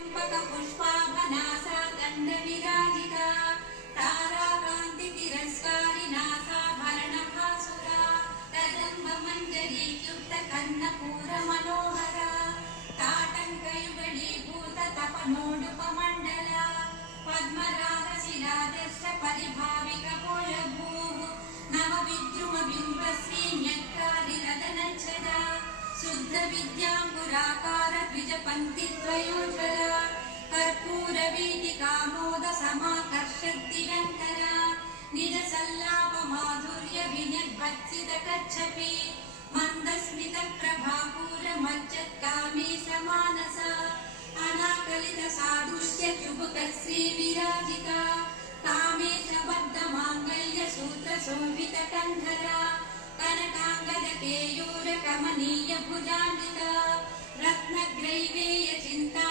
पुष्पाभनासा दण्डविराजिता ताराकान्तितिरस्कारिणा साभरणभासुरा कदम्बमञ्जरीयुक्तकर्णपूरमनोहरा ताटङ्कयुगलीभूततपनोडुपमण्डला पद्मरागशिलादर्शपरिभाविकपोलभूः नवविद्रुमबिम्बश्रीन्यक्कारिरदनच्छदा शुद्धविद्याङ्कुराकार द्विजपङ्क्तिद्वयोज्ज्वला कर्पूरवीटिकामोदसमाकर्षद्दिगन्तरा निजसल्लापमाधुर्यविनिर्भर्त्सितकच्छपि मन्दस्मितप्रभापूरमज्जत्कामे समानसा अनाकलितसाधुष्यचुबुकश्रीविराजिता कामेशबद्धमाङ्गल्यसूत्रशोभितकन्धरा कनकाङ्गदकेयूरकमनीयभुजान्विता रत्नग्रैवेयचिन्ता